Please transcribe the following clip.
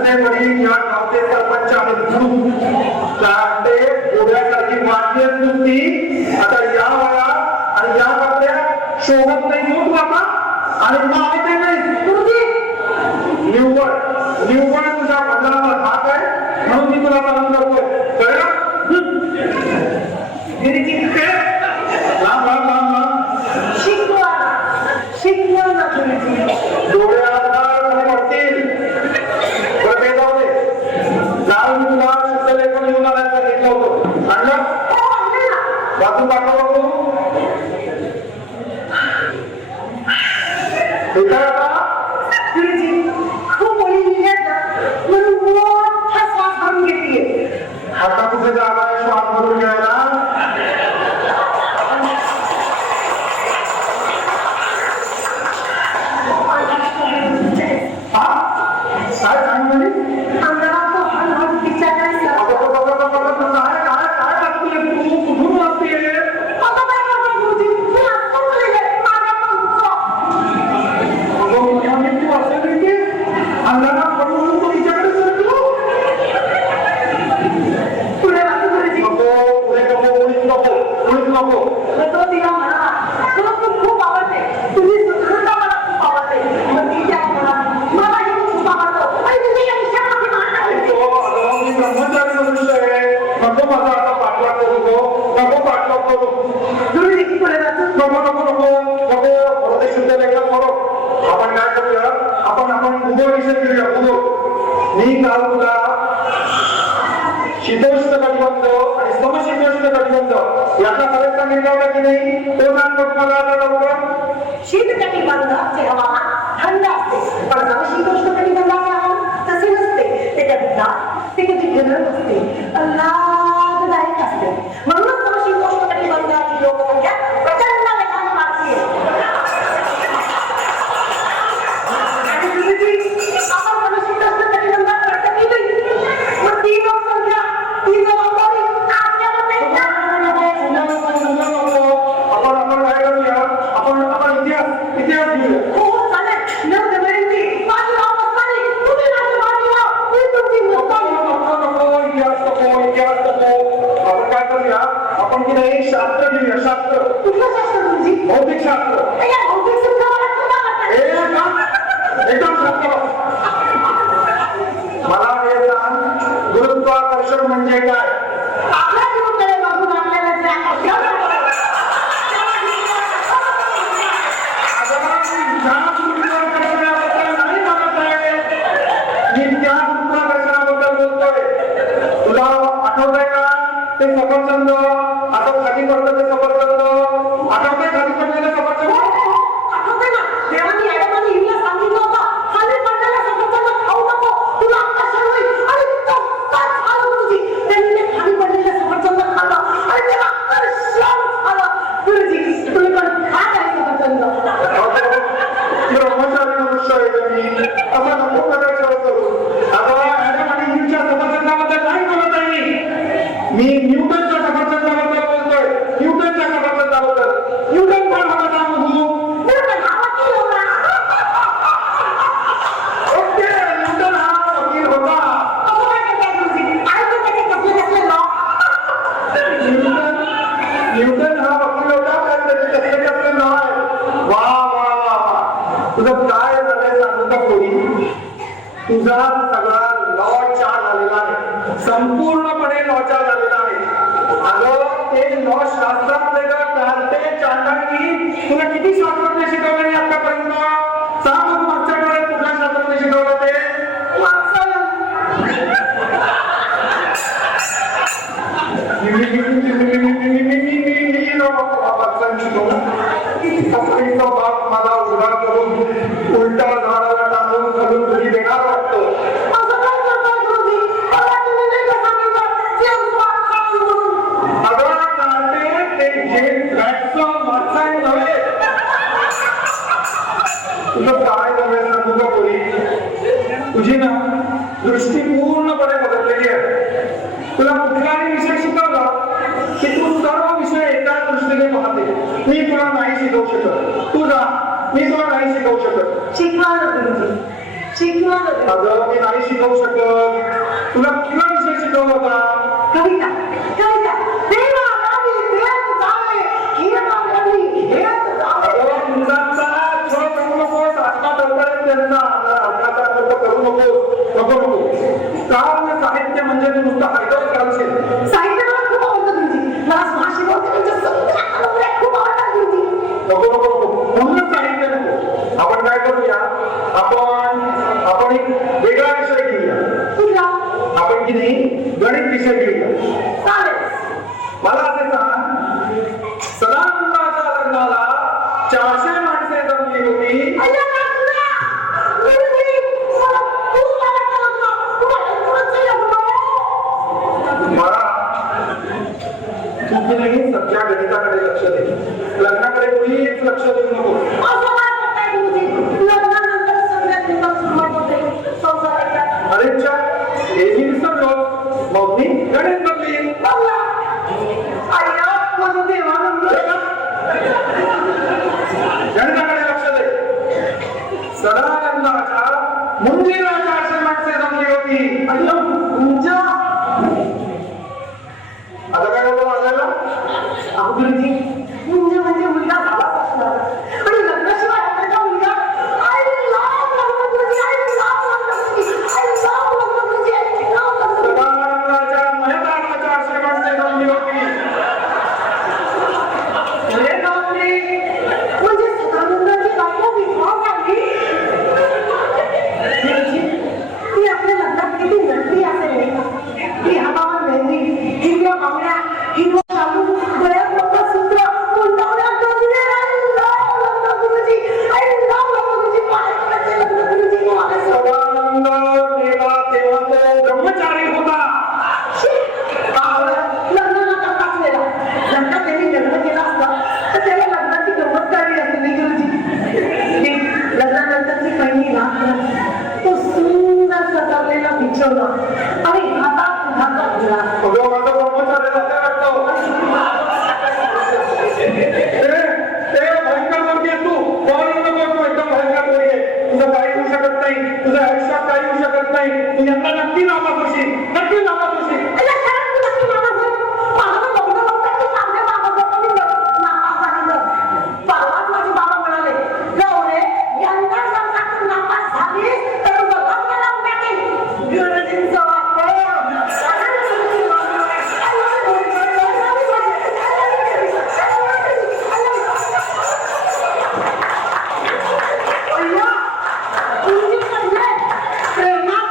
तुझे वडील या गावचे सरपंच आहेत ते गोड्यासारखी वाटली नुसती आता या वया आणि या कपड्या शोभत नाही दूध बाबा आणि माहिती ते नाही तुझी निव्वळ तुझ्या वडिलांवर हात आहे म्हणून मी तुला सांगून करतोय कळलं लांब लांब लांब लांब शिकवा ना तुम्ही डोळ्यात पडतील बरं ते जाऊ दे लाल मी तुला शुद्धलेखन लिहून आणायचं घेतलं होतं आणलं वाचून पाठव बघू खूप ओळी म्हणून मोठा श्वास भरून घेतलीये आता कुठे जागा आहे श्वास भरून घ्यायला काय सांग कुठून वाचते खूप आवडते तुम्ही सुद्धा मला खूप आवडते मग ती त्या मला खूप आवडतो आणि तुम्ही ब्रह्मचारी मनुष्य आहे नको माझा आता पाठलाग करू नको पाठलाग करू नको ते शुद्ध लेखन करू आपण काय करूया आपण भूगोल विषय घेऊया भूगोल मी काल तुला शीतोष्ण कटिबंध आणि समशीतोष्ण कटिबंध याचा फरक सांगितला होता की नाही तो सांग बघ मला आता लवकर शीत कटिबंधाचे हवामान थंड असते पण समशीतोष्ण कटिबंधाचे हवामान तसे नसते त्याच्यात ते कधी गरम असते आल्हाददायक असते म्हणूनच समशीतोष्ण कटिबंधाची लोकसंख्या प्रचंड वेगाने वाढते आणि आपण समशीतोष्ण कटिबंधात प्रत्येक मग ती लोकसंख्या ती जबाबदारी आपल्याला नाही आपण काय करूया आपण इतिहास घेऊया हो चालेल न जमेली माझी नाव असताना तुम्ही माझी माझी नाव मी तुमची इतिहास आपण काय करूया आपण की नाही शास्त्र घेऊया शास्त्र कुठलं शास्त्र तुमची भौतिक शास्त्र या भौतिक एकदम शास्त्र मला हे सांग गुरुत्वाकर्षण म्हणजे काय आपल्या जीवनाकडे बघून आपल्याला जे तुला आठवतंय का ते सफरचंद आता खाली पडतं ते सफरचंद आठवतंय खाली पडलेलं सफरचंद आठवतंय ना तेव्हा मी मॅडमांनी हिला सांगितलं होतं खाली पडलेलं सफरचंद खाऊ नको तुला आकर्षण होईल आणि तोच झालं गुरुजी त्यांनी ते खाली पडलेलं सफरचंद खाल्लं आणि ते आकर्षण झालं गुरुजी तुम्ही पण खात आहे सफरचंद ब्रह्मचारी मनुष्य आहे मी असं नको करायचं होतं आता मॅडम आणि हिच्या सफरचंदाबद्दल नाही बोलत आहे मी न्यूटनच्या सफरचंदाबद्दल बोलतोय न्यूटनच्या सफरचंदाबद्दल न्यूटन कोण होता सांगू ओके न्यूटन हा वकील होता न्यूटन हा वकील होता कारण त्याचे कसले कसले नाव आहे वा वा वा वा तुझं काय झालंय सांगू का कोणी तुझा सगळा लॉ चार झालेला आहे संपूर्णपणे लॉ चार झालेला आहे अगं ते लॉ शास्त्रातले कार्टे चांडांनी तुला किती शास्त्रज्ञ शिकवले नाही आतापर्यंत सांग बघू मागच्या आठवड्यात कुठल्या शास्त्रज्ञ शिकवलं ते मला उघडा करून उलटा झाडाला टाकून घालून घरी देणार वाटतं काय झालं तुझं बोली तुझी ना दृष्टी पूर्णपणे बदललेली आहे तुला कुठलाही विषय शिकवला की तू सर्व विषय एका दृष्टीने पाहते मी तुला नाही शिकवू शकत तू जा मी तुला नाही शिकवू शकत शिकवा ना गुरुजी शिकवलं अगं मी नाही शिकवू शकत. तुला किंवा विषय शिकवला होता? कविता कविता देवा गावी देत जावे किरण गावी देत जावे. अगं मुलांचा छळ करू नकोस. आत्मा दरबारात त्यांना आत्माचा अर्थ करू नकोस. नको नको. काव्य साहित्य म्हणजे तू नुसतं हायदर करशील. साहित्य मला खूप आवडतं तुमची. मला श्वास शिकवते म्हणजे सगळ्या खूप आवडतात तुमची. नको नको नको. पूर्ण साहित्य नको. आपण काय करूया, आपण एक वेगळा विषय घेऊया. तुला आपण की नाही गणित विषय घेऊया. चालेल. मला असे सांग, सदानंदाच्या लग्नाला 400 माणसे जमली होती. अय्या काका, गुरुजी, मला खूप आवडतं लग्न. तुम्हाला कुणाचं लग्न? मला तू नाही सध्या गणिताकडे लक्ष दे. लग्नाकडे कुणीच लक्ष देऊ नको. असं काय करताय गुरुजी? लग्नानंतर सगळ्यात दिवस सुरुवात होते संसाराच्या. अरे च्या, हे मी विसरलो. मग मी गणित बदली. बघला. अय्या, माझं देवानंद. गणिताकडे लक्ष दे. सदानंदाच्या मुंजीला 400 माणसे जमली होती. अय्या, मुंजा. आता काय होतं वाजायला? अहो गुरुजी, मुंजा म्हणजे मुलगा झालाच असणार. आणि लग्नाशिवाय आपल्याला मुलगा I love लग्न गुरुजी, I love लग्न गुरुजी, I love लग्न गुरुजी, I love लग्न गुरुजी. सदानंदाच्या मेहताला 400 माणसे जमली होती. अरे बापरे, म्हणजे सदानंदाची बायको विधवा झाली. गुरुजी, ती आपल्या लग्नात किती नटली असेल नाही का? ती हातावर मेहंदी, हिरव्या बांगड्या, हिरवं शालू, गळ्यात मोठं सूत्र, तोंडावऱ्यात गजरे. I love लग्न गुरुजी, I love लग्न गुरुजी, महाराष्ट्राचे लग्न गुरुजी. मला सदानंद मेला तेव्हा तो ब्रह्मचारी होता. लग्नाला तपास केला. लग्नात त्यांनी लग्न केलं असतं तर त्याला लग्नाची गंमत काढली असते नाही गुरुजी. लग्नानंतरची पहिली रात्र तो सुंदर सजवलेला बिछवला आणि हातात हातात दिला. अगं माझा ब्रह्मचारी असं वाटतं. ते भयंकर मुलगी आहे तू. बोलू नको. तू एकदम भयंकर मुलगी आहे. तुझं काही होऊ शकत नाही. तुझ्या आयुष्यात काही होऊ शकत नाही. तू यांना नक्की नापास होशील. नक्की नापास होशील. अय्या, खरंच तू नक्की नापास झाली? मला तर बघणं बघता तू चांगले नापास झाला. मी नापास झाली तर. परवाच माझे बाबा म्हणाले, गौरे, यंदा जर का तू नापास झालीस तर तुझं लग्न लावून टाकेन. गुरुजींचा वापर. अय्या, गुरुजी म्हणले, प्रेमात.